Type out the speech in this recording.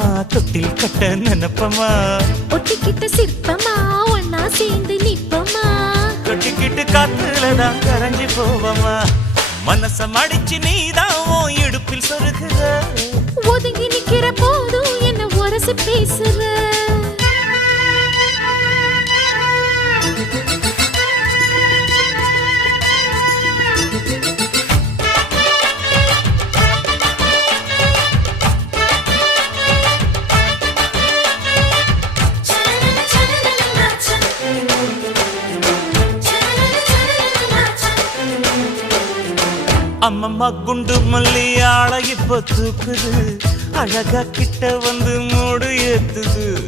தொட்டில் கட்ட நினைப்பமா ஒட்டிக்கிட்ட சிற்பமா ஒன்னா சேர்ந்து நிப்பமா தொட்டிக்கிட்டு காத்துலதான் கரைஞ்சி போவமா மனச மடிச்சு நீதான் உன் இடுப்பில் சொருகுற ஒதுங்கி நிக்கிற போதும் என்ன உரசி பேசுற அம்மம்மா குண்டு மல்லி ஆள இப்ப தூக்குது அழகா கிட்ட வந்து மூடு ஏத்துது